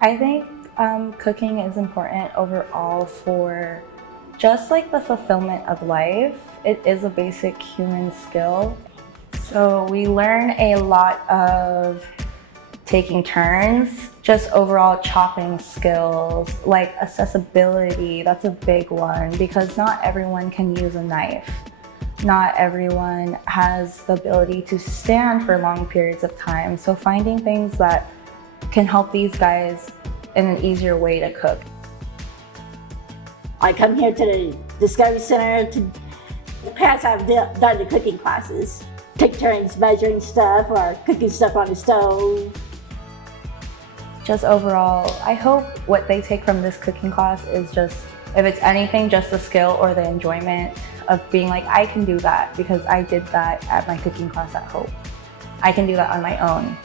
I think cooking is important overall for just like the fulfillment of life. It is a basic human skill. So we learn a lot of taking turns, just overall chopping skills, like accessibility, that's a big one because not everyone can use a knife. Not everyone has the ability to stand for long periods of time. So finding things that can help these guys in an easier way to cook. I come here to the Discovery Center to pass. I've done the cooking classes. Take turns measuring stuff or cooking stuff on the stove. Just overall, I hope what they take from this cooking class is just, if it's anything, just the skill or the enjoyment of being like, I can do that because I did that at my cooking class at Hope. I can do that on my own.